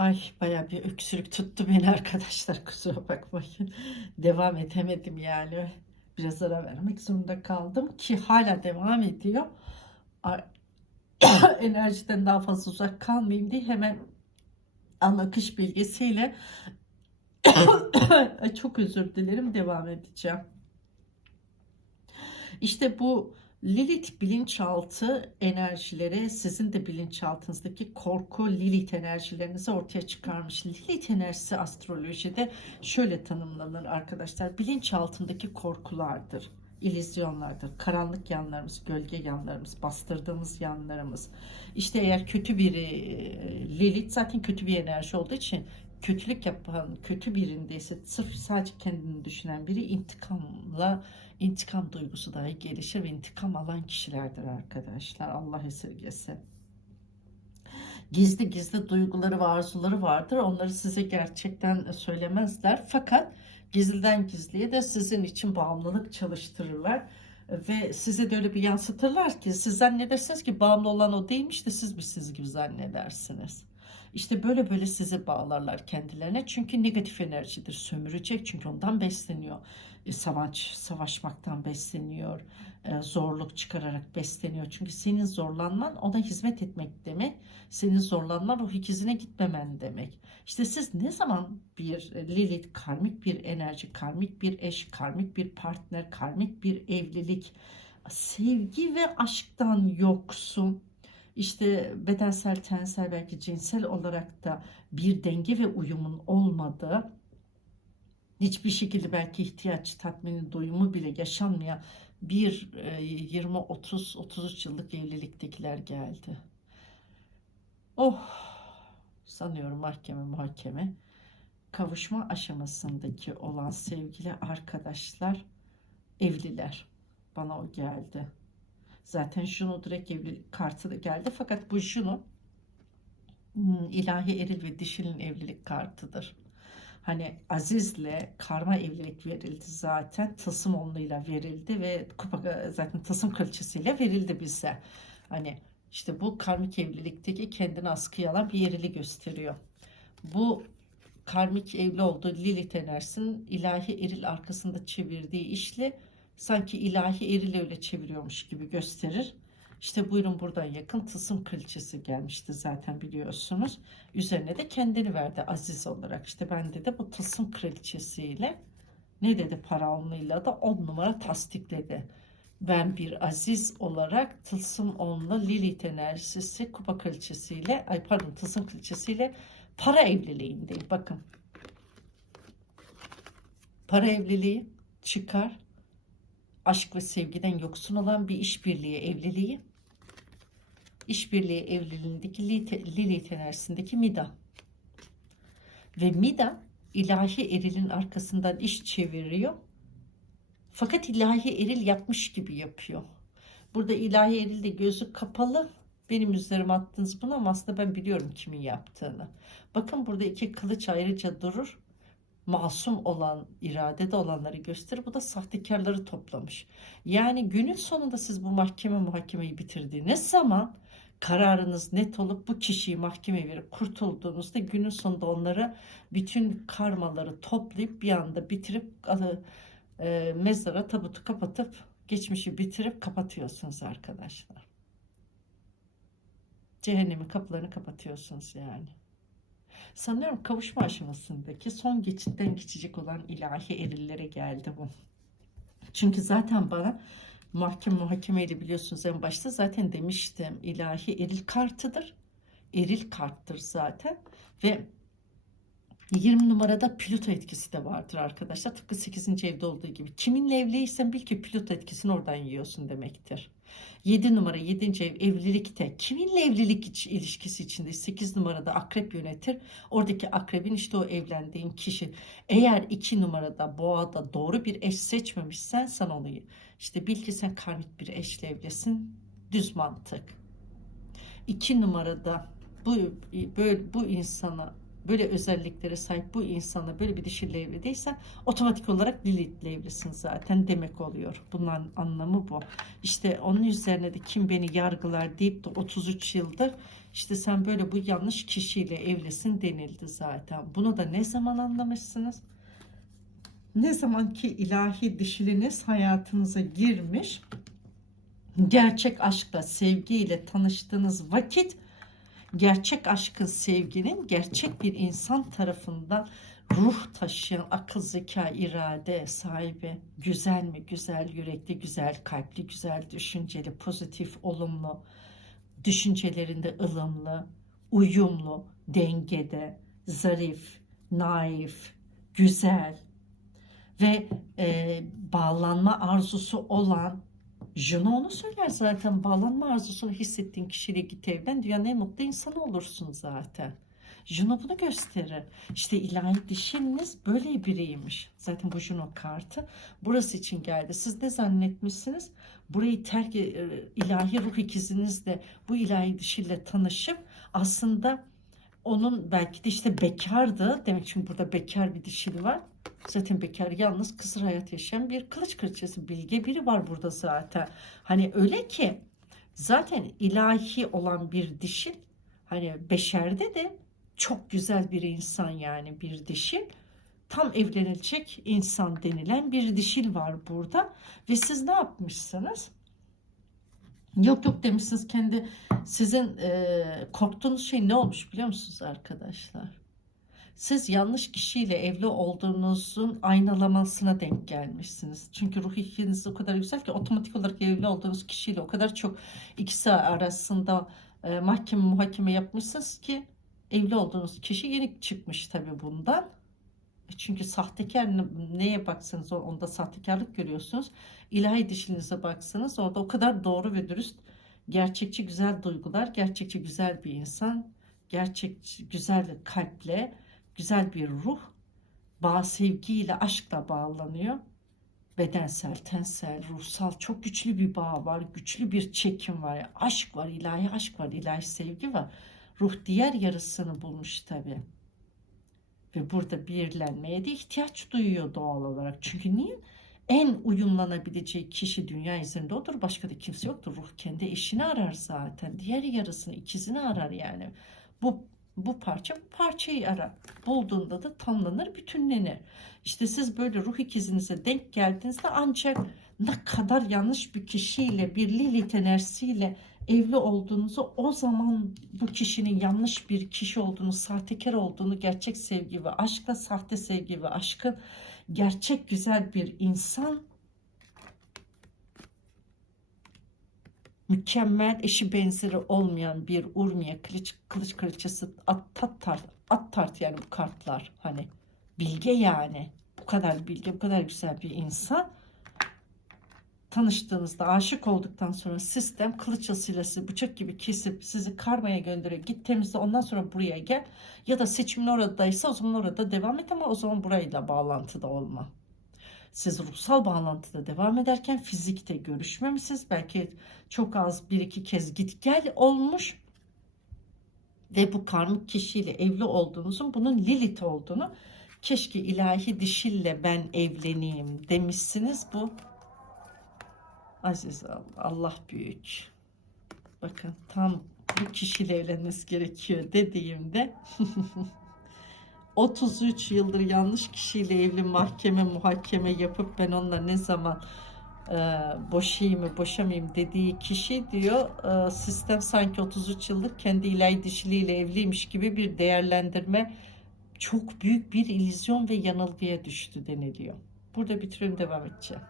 Ay bayağı bir öksürük tuttu beni arkadaşlar kusura bakmayın. Devam edemedim yani. Biraz ara vermek zorunda kaldım ki hala devam ediyor. Enerjiden daha fazla uzak kalmayayım diye hemen ana akış bilgisiyle çok özür dilerim devam edeceğim. İşte bu Lilith bilinçaltı enerjileri sizin de bilinçaltınızdaki korku Lilith enerjilerinizi ortaya çıkarmış. Lilith enerjisi astrolojide şöyle tanımlanır arkadaşlar. Bilinçaltındaki korkulardır, illüzyonlardır, karanlık yanlarımız, gölge yanlarımız, bastırdığımız yanlarımız. İşte eğer kötü biri e, Lilith zaten kötü bir enerji olduğu için kötülük yapan kötü birindeyse sırf sadece kendini düşünen biri intikamla intikam duygusu dahi gelişir ve intikam alan kişilerdir arkadaşlar. Allah esirgesin. Gizli gizli duyguları ve arzuları vardır. Onları size gerçekten söylemezler. Fakat gizliden gizliye de sizin için bağımlılık çalıştırırlar. Ve size de öyle bir yansıtırlar ki siz zannedersiniz ki bağımlı olan o değilmiş de siz misiniz gibi zannedersiniz. İşte böyle böyle sizi bağlarlar kendilerine. Çünkü negatif enerjidir. Sömürecek çünkü ondan besleniyor. E, savaş, savaşmaktan besleniyor. E, zorluk çıkararak besleniyor. Çünkü senin zorlanman ona hizmet etmek demek. Senin zorlanman ruh ikizine gitmemen demek. İşte siz ne zaman bir Lilith, karmik bir enerji, karmik bir eş, karmik bir partner, karmik bir evlilik, sevgi ve aşktan yoksun, işte bedensel, tensel belki cinsel olarak da bir denge ve uyumun olmadığı, hiçbir şekilde belki ihtiyaç tatmini, doyumu bile yaşanmayan bir 20, 30, 33 yıllık evliliktekiler geldi. Oh, sanıyorum mahkeme muhakeme kavuşma aşamasındaki olan sevgili arkadaşlar evliler. Bana o geldi. Zaten Juno direkt evlilik kartı da geldi. Fakat bu Juno hmm, ilahi eril ve dişilin evlilik kartıdır. Hani Aziz'le karma evlilik verildi zaten. Tılsım onluyla verildi ve kupa zaten tılsım kraliçesiyle verildi bize. Hani işte bu karmik evlilikteki kendini askıya alan bir erili gösteriyor. Bu karmik evli olduğu Lilith enerjisinin ilahi eril arkasında çevirdiği işle sanki ilahi eril öyle çeviriyormuş gibi gösterir. İşte buyurun buradan yakın tılsım kraliçesi gelmişti zaten biliyorsunuz. Üzerine de kendini verdi aziz olarak. İşte bende de bu tılsım kraliçesiyle ne dedi Paraonlu'yla da 10 numara tasdikledi. Ben bir aziz olarak tılsım onlu Lilith enerjisi kupa kraliçesiyle ay pardon tılsım kraliçesiyle para evliliğindeyim. Bakın para evliliği çıkar aşk ve sevgiden yoksun olan bir işbirliği evliliği işbirliği evliliğindeki Lilith enerjisindeki Mida. Ve Mida ilahi erilin arkasından iş çeviriyor. Fakat ilahi eril yapmış gibi yapıyor. Burada ilahi eril de gözü kapalı. Benim üzerime attınız bunu ama aslında ben biliyorum kimin yaptığını. Bakın burada iki kılıç ayrıca durur masum olan, iradede olanları gösterir. Bu da sahtekarları toplamış. Yani günün sonunda siz bu mahkeme muhakemeyi bitirdiğiniz zaman kararınız net olup bu kişiyi mahkemeye verip kurtulduğunuzda günün sonunda onları bütün karmaları toplayıp bir anda bitirip e, mezara tabutu kapatıp geçmişi bitirip kapatıyorsunuz arkadaşlar. Cehennemin kapılarını kapatıyorsunuz yani. Sanıyorum kavuşma aşamasındaki son geçitten geçecek olan ilahi erillere geldi bu. Çünkü zaten bana mahkeme muhakemeyle biliyorsunuz en başta zaten demiştim ilahi eril kartıdır. Eril karttır zaten ve 20 numarada Plüto etkisi de vardır arkadaşlar. Tıpkı 8. evde olduğu gibi. Kiminle evliysen bil ki Plüto etkisini oradan yiyorsun demektir. 7 numara 7. ev evlilikte kiminle evlilik iç, ilişkisi içinde 8 numarada akrep yönetir. Oradaki akrebin işte o evlendiğin kişi. Eğer 2 numarada boğada doğru bir eş seçmemişsen sen onu işte bil ki sen karmik bir eşle evlisin. Düz mantık. 2 numarada bu böyle bu insana böyle özelliklere sahip bu insanla böyle bir dişiyle evlidiysen otomatik olarak Lilith'le evlisin zaten demek oluyor. Bunların anlamı bu. İşte onun üzerine de kim beni yargılar deyip de 33 yıldır işte sen böyle bu yanlış kişiyle evlisin denildi zaten. Bunu da ne zaman anlamışsınız? Ne zaman ki ilahi dişiliniz hayatınıza girmiş, gerçek aşkla, sevgiyle tanıştığınız vakit gerçek aşkın, sevginin gerçek bir insan tarafından ruh taşıyan, akıl, zeka, irade sahibi, güzel mi, güzel yürekli, güzel kalpli, güzel düşünceli, pozitif, olumlu, düşüncelerinde ılımlı, uyumlu, dengede, zarif, naif, güzel ve e, bağlanma arzusu olan Juno onu söyler zaten bağlanma arzusunu hissettiğin kişiyle git evlen dünyanın en mutlu insanı olursun zaten. Juno bunu gösterir. İşte ilahi dişiniz böyle biriymiş. Zaten bu Juno kartı burası için geldi. Siz ne zannetmişsiniz? Burayı terk e, ilahi ruh ikizinizle bu ilahi dişiyle tanışıp aslında onun belki de işte bekardı. Demek çünkü burada bekar bir dişili var. Zaten bekar yalnız kısır hayat yaşayan bir kılıç kırıcısı bilge biri var burada zaten. Hani öyle ki zaten ilahi olan bir dişil hani beşerde de çok güzel bir insan yani bir dişil. Tam evlenilecek insan denilen bir dişil var burada. Ve siz ne yapmışsınız? Yok yok demişsiniz kendi sizin e, korktuğunuz şey ne olmuş biliyor musunuz arkadaşlar? Siz yanlış kişiyle evli olduğunuzun aynalamasına denk gelmişsiniz. Çünkü ruh ikiniz o kadar güzel ki otomatik olarak evli olduğunuz kişiyle o kadar çok ikisi arasında e, mahkeme muhakeme yapmışsınız ki evli olduğunuz kişi yeni çıkmış tabii bundan. E, Çünkü sahtekar ne- neye baksanız onda sahtekarlık görüyorsunuz. İlahi dişinize baksanız orada o kadar doğru ve dürüst, gerçekçi güzel duygular, gerçekçi güzel bir insan, gerçekçi güzel kalple, güzel bir ruh, bağ sevgiyle, aşkla bağlanıyor. Bedensel, tensel, ruhsal çok güçlü bir bağ var, güçlü bir çekim var, aşk var, ilahi aşk var, ilahi sevgi var. Ruh diğer yarısını bulmuş tabii. Ve burada birlenmeye de ihtiyaç duyuyor doğal olarak. Çünkü niye? En uyumlanabileceği kişi dünya üzerinde odur. Başka da kimse yoktur. Ruh kendi eşini arar zaten. Diğer yarısını, ikizini arar yani. Bu bu parça bu parçayı arar. Bulduğunda da tamlanır, bütünlenir. İşte siz böyle ruh ikizinize denk geldiğinizde ancak ne kadar yanlış bir kişiyle, bir Lilith enerjisiyle evli olduğunuzu o zaman bu kişinin yanlış bir kişi olduğunu, sahtekar olduğunu, gerçek sevgi ve aşkla sahte sevgi ve aşkın gerçek güzel bir insan mükemmel eşi benzeri olmayan bir Urmiye kılıç, kılıç kraliçesi at, tat tart, at tart yani bu kartlar hani bilge yani bu kadar bilge bu kadar güzel bir insan tanıştığınızda aşık olduktan sonra sistem kılıç asıyla sizi bıçak gibi kesip sizi karmaya gönderiyor. Git temizle ondan sonra buraya gel. Ya da seçimin oradaysa o zaman orada devam et ama o zaman burayla bağlantıda olma. Siz ruhsal bağlantıda devam ederken fizikte görüşmemişsiniz. Belki çok az bir iki kez git gel olmuş. Ve bu karmik kişiyle evli olduğunuzun bunun Lilith olduğunu keşke ilahi dişille ben evleneyim demişsiniz. Bu Aziz Allah, Allah büyük. Bakın tam bu kişiyle evlenmesi gerekiyor dediğimde 33 yıldır yanlış kişiyle evli mahkeme muhakeme yapıp ben onunla ne zaman e, boşayayım mı boşamayayım dediği kişi diyor e, sistem sanki 33 yıllık kendi ilahi dişiliğiyle evliymiş gibi bir değerlendirme çok büyük bir illüzyon ve yanılgıya düştü deniliyor. Burada bitiriyorum devam edeceğim.